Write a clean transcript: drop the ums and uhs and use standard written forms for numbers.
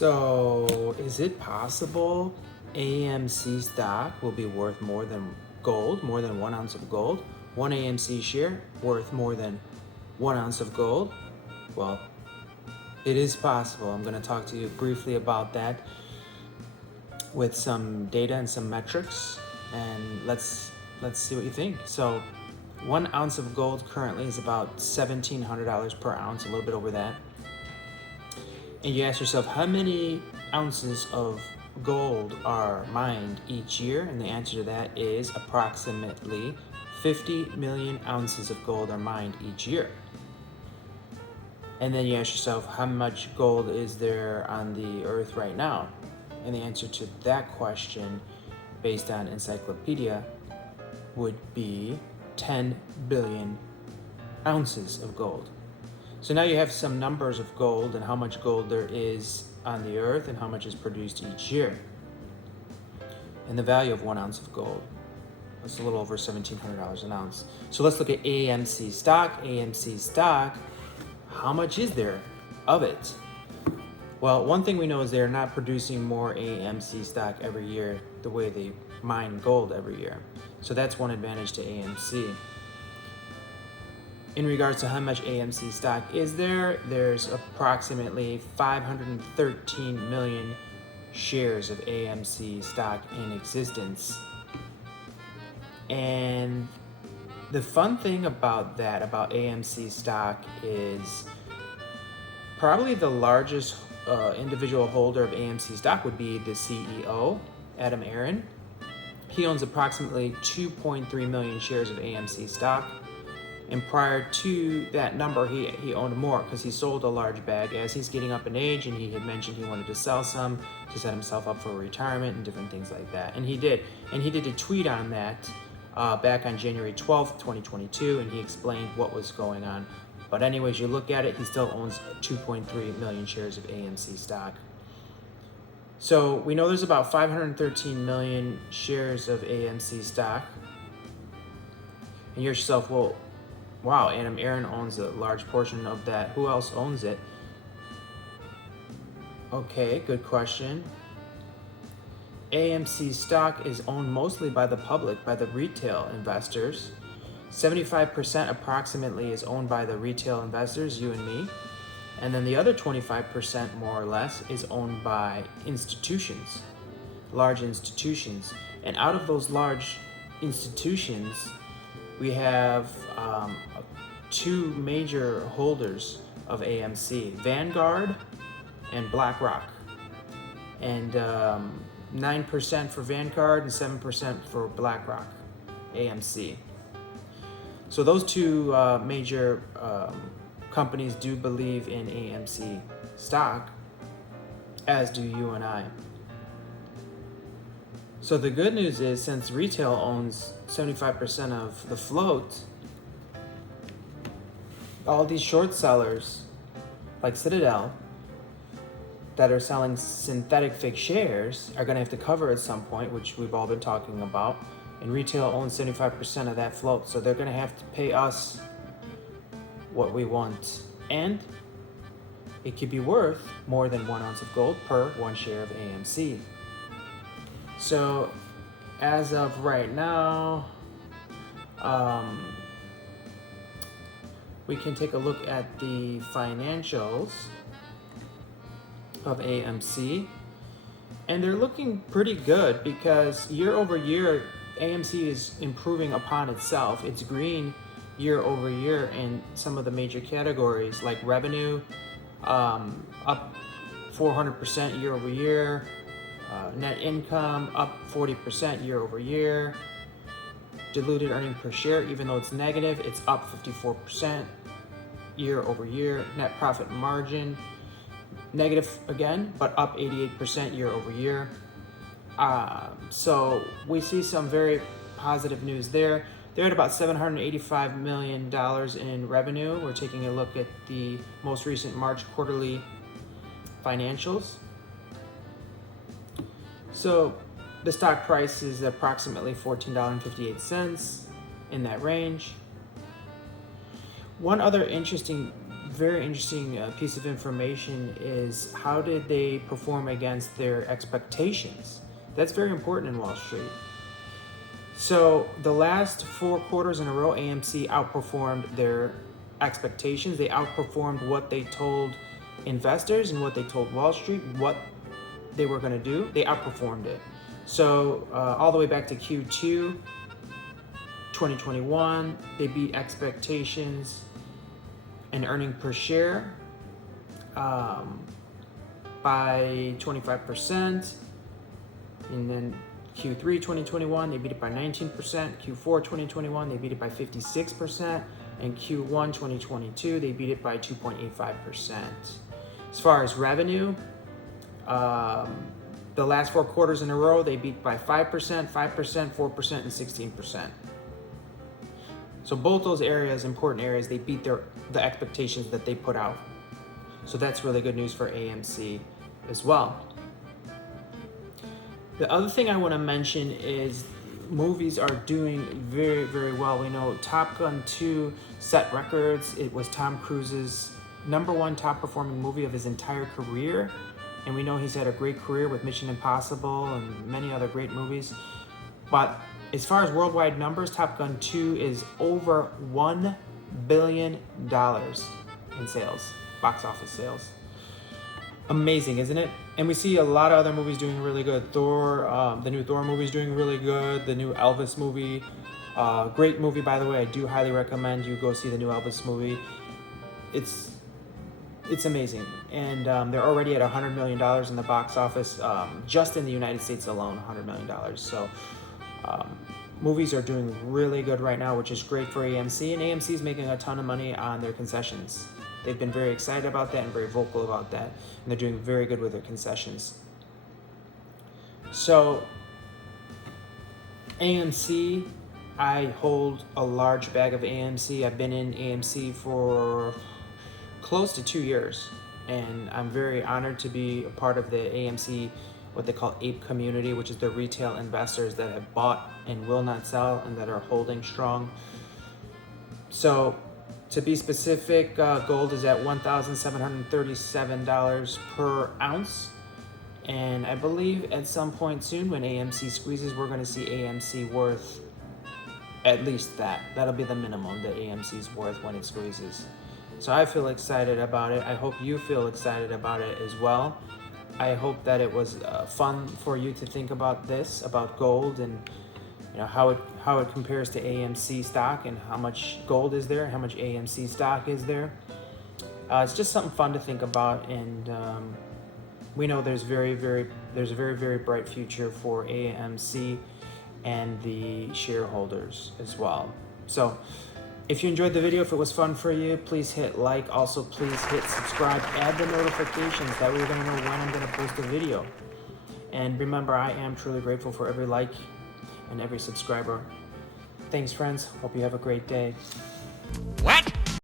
So, is it possible AMC stock will be worth more than gold, more than 1 ounce of gold? One AMC share worth more than 1 ounce of gold? Well, it is possible. I'm going to talk to you briefly about that with some data and some metrics, and let's see what you think. So, 1 ounce of gold currently is about $1,700 per ounce, a little bit over that. And you ask yourself, how many ounces of gold are mined each year? And the answer to that is approximately 50 million ounces of gold are mined each year. And then you ask yourself, how much gold is there on the earth right now? And the answer to that question, based on Encyclopedia, would be 10 billion ounces of gold. So now you have some numbers of gold and how much gold there is on the earth and how much is produced each year. And the value of 1 ounce of gold. That's a little over $1,700 an ounce. So let's look at AMC stock. AMC stock, how much is there of it? Well, one thing we know is they're not producing more AMC stock every year the way they mine gold every year. So that's one advantage to AMC. In regards to how much AMC stock is there, there's approximately 513 million shares of AMC stock in existence. And the fun thing about that, about AMC stock, is probably the largest individual holder of AMC stock would be the CEO, Adam Aron. He owns approximately 2.3 million shares of AMC stock. And prior to that number, he owned more because he sold a large bag as he's getting up in age, and he had mentioned he wanted to sell some to set himself up for retirement and different things like that. And he did. And he did a tweet on that back on January 12th, 2022, and he explained what was going on. But anyways, you look at it, he still owns 2.3 million shares of AMC stock. So we know there's about 513 million shares of AMC stock. And you're yourself, well, wow, Adam Aron owns a large portion of that. Who else owns it? Okay, good question. AMC stock is owned mostly by the public, by the retail investors. 75% approximately is owned by the retail investors, you and me. And then the other 25%, more or less, is owned by institutions, large institutions. And out of those large institutions, we have two major holders of AMC, Vanguard and BlackRock. And 9% for Vanguard and 7% for BlackRock, AMC. So those two major companies do believe in AMC stock, as do you and I. So the good news is, since retail owns 75% of the float, all these short sellers like Citadel that are selling synthetic fake shares are going to have to cover at some point, which we've all been talking about. And retail owns 75% of that float, so they're going to have to pay us what we want. And it could be worth more than 1 ounce of gold per one share of AMC. So as of right now, we can take a look at the financials of AMC, and they're looking pretty good because year over year, AMC is improving upon itself. It's green year over year in some of the major categories, like revenue, up 400% year over year, net income up 40% year over year, diluted earnings per share, even though it's negative, it's up 54% year over year. Net profit margin, negative again, but up 88% year over year. So we see some very positive news there. They're at about $785 million in revenue. We're taking a look at the most recent March quarterly financials. So the stock price is approximately $14.58, in that range. One other interesting very interesting piece of information is how did they perform against their expectations? That's very important in Wall Street. So the last 4 quarters in a row, AMC outperformed their expectations. They outperformed what they told investors and what they told Wall Street, what they were going to do. They outperformed it. So all the way back to Q2 2021, they beat expectations and earning per share by 25%. And then Q3 2021, they beat it by 19%. Q4 2021, they beat it by 56%. And Q1 2022, they beat it by 2.85%. As far as revenue, the last 4 quarters in a row, they beat by 5%, 5%, 4%, and 16%. So both those areas, important areas, they beat the expectations that they put out. So that's really good news for AMC as well. The other thing I want to mention is movies are doing very, very well. We know Top Gun 2 set records. It was Tom Cruise's #1 top performing movie of his entire career. And we know he's had a great career with Mission Impossible and many other great movies. But as far as worldwide numbers, Top Gun 2 is over $1 billion in sales, box office sales. Amazing, isn't it? And we see a lot of other movies doing really good. Thor, the new Thor movie is doing really good. The new Elvis movie, great movie, by the way. I do highly recommend you go see the new Elvis movie. It's amazing. And they're already at $100 million in the box office, just in the United States alone, $100 million. So movies are doing really good right now, which is great for AMC. And AMC is making a ton of money on their concessions. They've been very excited about that and very vocal about that. And they're doing very good with their concessions. So AMC, I hold a large bag of AMC. I've been in AMC for close to 2 years. And I'm very honored to be a part of the AMC, what they call APE community, which is the retail investors that have bought and will not sell and that are holding strong. So to be specific, gold is at $1,737 per ounce. And I believe at some point soon when AMC squeezes, we're going to see AMC worth at least that. That'll be the minimum that AMC is worth when it squeezes. So I feel excited about it. I hope you feel excited about it as well. I hope that it was fun for you to think about this, about gold, and how it compares to AMC stock and how much gold is there and how much AMC stock is there. It's just something fun to think about, and we know there's a very, very bright future for AMC and the shareholders as well. So if you enjoyed the video, if it was fun for you, please hit like. Also, please hit subscribe, add the notifications. That way you're going to know when I'm going to post a video. And remember, I am truly grateful for every like and every subscriber. Thanks, friends. Hope you have a great day. What?